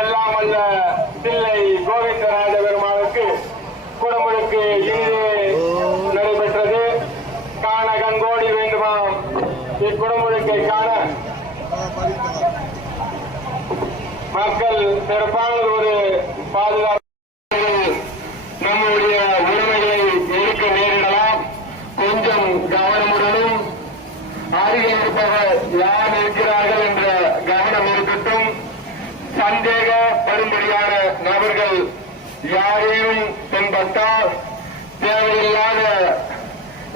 எல்லாம் அல்ல தில்லை கோவிந்தராஜ பெருமானுக்கு குடமுழுக்கு இனிதே நடைபெற்றது. காண கண்கோடி வேண்டுமாம் இக்குடமுழுக்கை காண மக்கள் சிறப்பான ஒரு பாதுகாப்பு. நம்முடைய உரிமைகளை எடுக்க நேரிடலாம். கொஞ்சம் கவனமுடனும் அருகில் இருப்பவர் யார் இருக்கிறார்கள் என்ற கவனம் இருக்கட்டும். சந்தேகப்படும்படியான நபர்கள் யாரையும் தென்பட்டால், தேவையில்லாத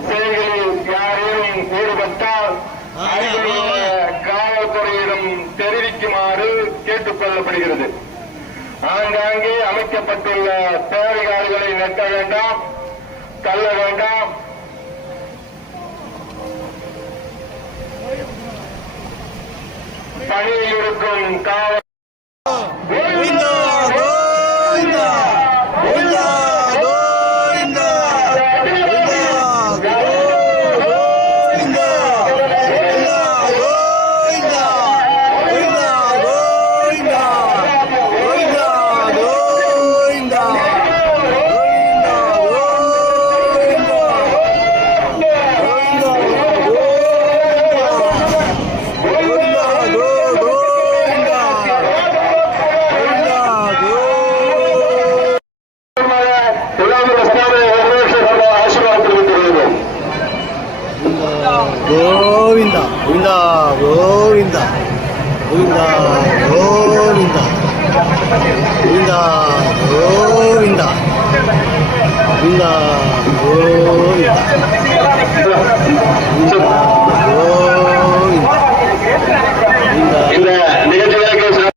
செயல்களில் யாரையும் ஈடுபட்டால் காவல்துறையிடம் தெரிவிக்குமாறு கேட்டுக் கொள்ளப்படுகிறது. ஆங்காங்கே அமைக்கப்பட்டுள்ள பேரிகாடுகளை நட்ட வேண்டாம், தள்ள வேண்டாம். பணியில் இருக்கும் காவல் கோவிந்தா கோவிந்தா கோவிந்தா கோவிந்தா கோவிந்தா கோவிந்தா கோவிந்தா கோவிந்தா